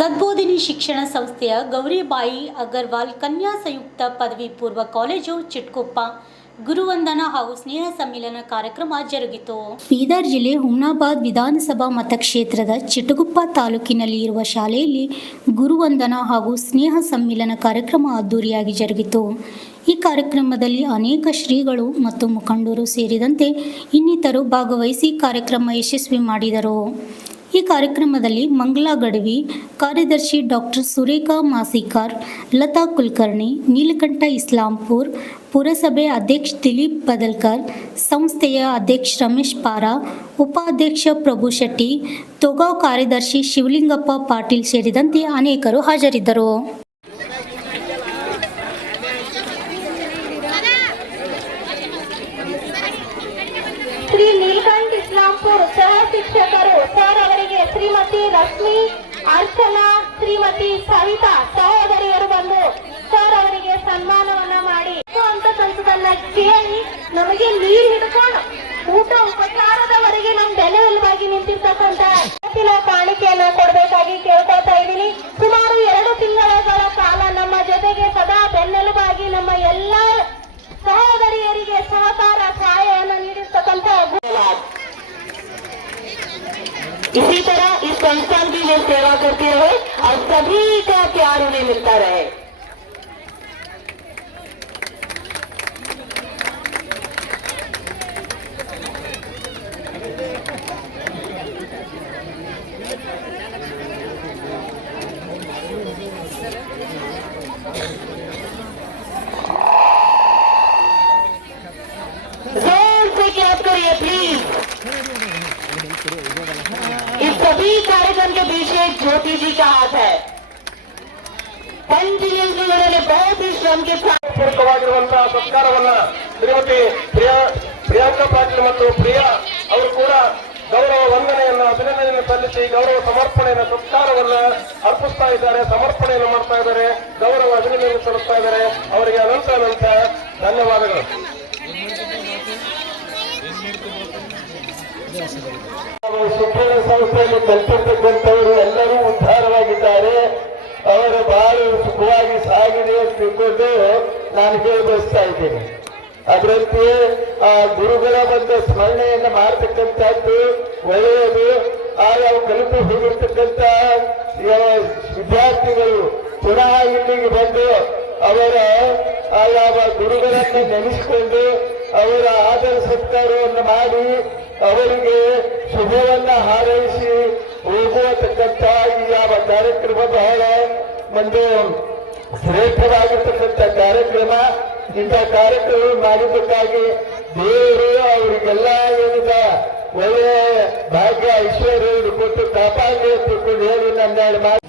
ಸದ್ಬೋಧಿನಿ ಶಿಕ್ಷಣ ಸಂಸ್ಥೆಯ ಗೌರಿಬಾಯಿ ಅಗರ್ವಾಲ್ ಕನ್ಯಾ ಸಂಯುಕ್ತ ಪದವಿ ಪೂರ್ವ ಕಾಲೇಜು ಚಿಟ್ಕೊಪ್ಪ ಗುರುವಂದನಾ ಹಾಗೂ ಸ್ನೇಹ ಸಮ್ಮಿಲನ ಕಾರ್ಯಕ್ರಮ ಜರುಗಿತು. ಬೀದರ್ ಜಿಲ್ಲೆ ಹುಮ್ನಾಬಾದ್ ವಿಧಾನಸಭಾ ಮತಕ್ಷೇತ್ರದ ಚಿಟಗುಪ್ಪ ತಾಲೂಕಿನಲ್ಲಿ ಇರುವ ಶಾಲೆಯಲ್ಲಿ ಗುರುವಂದನಾ ಹಾಗೂ ಸ್ನೇಹ ಸಮ್ಮಿಲನ ಕಾರ್ಯಕ್ರಮ ಅದ್ದೂರಿಯಾಗಿ ಜರುಗಿತು. ಈ ಕಾರ್ಯಕ್ರಮದಲ್ಲಿ ಅನೇಕ ಶ್ರೀಗಳು ಮತ್ತು ಮುಖಂಡರು ಸೇರಿದಂತೆ ಇನ್ನಿತರರು ಭಾಗವಹಿಸಿ ಕಾರ್ಯಕ್ರಮ ಯಶಸ್ವಿ ಮಾಡಿದರು. ಈ ಕಾರ್ಯಕ್ರಮದಲ್ಲಿ ಮಂಗಲಾ ಗಡವಿ, ಕಾರ್ಯದರ್ಶಿ ಡಾಕ್ಟರ್ ಸುರೇಖಾ ಮಾಸಿಕಾರ್, ಲತಾ ಕುಲಕರ್ಣಿ, ನೀಲಕಂಠ ಇಸ್ಲಾಂಪುರ್, ಪುರಸಭೆ ಅಧ್ಯಕ್ಷ ದಿಲೀಪ್ ಬದಲ್ಕರ್, ಸಂಸ್ಥೆಯ ಅಧ್ಯಕ್ಷ ರಮೇಶ್ ಪಾರಾ, ಉಪಾಧ್ಯಕ್ಷ ಪ್ರಭು ಶೆಟ್ಟಿ, ತೊಗಾವ್ ಕಾರ್ಯದರ್ಶಿ ಶಿವಲಿಂಗಪ್ಪ ಪಾಟೀಲ್ ಸೇರಿದಂತೆ ಅನೇಕರು ಹಾಜರಿದ್ದರು. ಶ್ರೀ ನೀಲಕಂಠ ಇಸ್ಲಾಂಪುರ್ ಸಹ ಶಿಕ್ಷಕರು ಸರ್ ಅವರಿಗೆ ಶ್ರೀಮತಿ ರಶ್ಮಿ, ಅರ್ಚನಾ, ಶ್ರೀಮತಿ ಸವಿತಾ ಸಹೋದರಿಯರು ಬಂದು ಸರ್ ಅವರಿಗೆ ಸನ್ಮಾನವನ್ನ ಮಾಡಿ ಅಂತ ಕಲಿಸದನ್ನ ಕೇಳಿ ನಮಗೆ ನೀರು ಹಿಡ್ಕೊಂಡು ಊಟ ಉಪಚಾರದವರೆಗೆ ನಮ್ ಬೆನ್ನೆಲುಬಾಗಿ ನಿಂತಿರ್ತಕ್ಕಂತ ಕಾಣಿಕೆಯನ್ನ ಕೊಡಬೇಕಾಗಿ ಕೇಳ್ಕೊಳ್ತಾ ಇದ್ದೀನಿ. ಸುಮಾರು 2 ತಿಂಗಳ ಕಾಲ ನಮ್ಮ ಜೊತೆಗೆ ಸದಾ ಬೆನ್ನೆಲುಬಾಗಿ ನಮ್ಮ ಎಲ್ಲಾ ಸಹೋದರಿಯರಿಗೆ ಸಹಕಾರ ಸಹಾಯವನ್ನು ನೀಡಿರ್ತಕ್ಕಂಥ इसी तरह इस संस्थान की जो सेवा करती रहे और सभी का प्यार उन्हें मिलता रहे. जोर से क्या करिए प्लीज. इस सभी कार्यक्रम के पीछे ज्योति जी का हाथ है. कंटिन्यूसली उन्होंने बहुत ही श्रम के साथ ಪೂರ್ವಕವಾಗಿರುವಂತಹ ಸತ್ಕಾರವನ್ನ ಶ್ರೀಮತಿ ಪ್ರಿಯಾಂಕಾ ಪಾಟೀಲ್ ಮತ್ತು ಪ್ರಿಯಾ ಅವರು ಕೂಡ ಗೌರವ ವಂದನೆಯನ್ನ ಅಭಿನಂದನೆಯನ್ನು ಸಲ್ಲಿಸಿ ಗೌರವ ಸಮರ್ಪಣೆಯನ್ನು ಸತ್ಕಾರವನ್ನ ಅರ್ಪಿಸ್ತಾ ಇದ್ದಾರೆ, ಸಮರ್ಪಣೆಯನ್ನು ಮಾಡ್ತಾ ಇದ್ದಾರೆ, ಗೌರವ ಅಭಿನಂದನೆಯನ್ನು ಸಲ್ಲಿಸ್ತಾ ಇದ್ದಾರೆ. ಅವರಿಗೆ ಅನಂತ ಧನ್ಯವಾದಗಳು. ಶಿಕ್ಷಣ ಸಂಸ್ಥೆಯಲ್ಲಿ ಕಲ್ಪಿರ್ತಕ್ಕಂಥವರು ಎಲ್ಲರೂ ಉದ್ಧಾರವಾಗಿದ್ದಾರೆ. ಅವರು ಬಹಳ ಸುಖವಾಗಿ ಸಾಗಿದೆ ಅಂತ ತಿಳ್ಕೊಂಡು ನಾನು ಹೇಳಿ ಬಯಸ್ತಾ ಇದ್ದೇನೆ. ಅದರಂತೆ ಆ ಗುರುಗಳ ಬಂದ ಸ್ಮರಣೆಯನ್ನು ಮಾಡತಕ್ಕಂಥದ್ದು ಒಳ್ಳೆಯದು. ಯಾವ ಕಲಿತು ಹೋಗಿರ್ತಕ್ಕಂಥ ವಿದ್ಯಾರ್ಥಿಗಳು ಪುನಃ ಇಲ್ಲಿಗೆ ಬಂದು ಅವರ ಯಾವ ಗುರುಗಳನ್ನು ನೆನೆಸಿಕೊಂಡು ಅವರ ಆದರ ಸತ್ಕಾರವನ್ನು ಮಾಡಿ ಅವರಿಗೆ ಶುಭವನ್ನ ಹಾರೈಸಿ ಹೋಗುವತಕ್ಕಂಥ ಈ ಯಾವ ಕಾರ್ಯಕ್ರಮ ಬಹಳ ಒಂದು ಶ್ರೇಷ್ಠವಾಗಿರ್ತಕ್ಕಂಥ ಕಾರ್ಯಕ್ರಮ. ಇಂಥ ಕಾರ್ಯಕ್ರಮ ಮಾಡಿದ್ದಕ್ಕಾಗಿ ದೇವರು ಅವರಿಗೆಲ್ಲ ಏನಿದ ಒಳ್ಳೆಯ ಭಾಗ್ಯ ಐಶ್ವರ್ಯವನ್ನು ಕೊಟ್ಟು ಕಾಪಾಡಿ ತಿಳ್ಕೊಂಡು ಹೇಳಿ ನನ್ನ ಮಾತು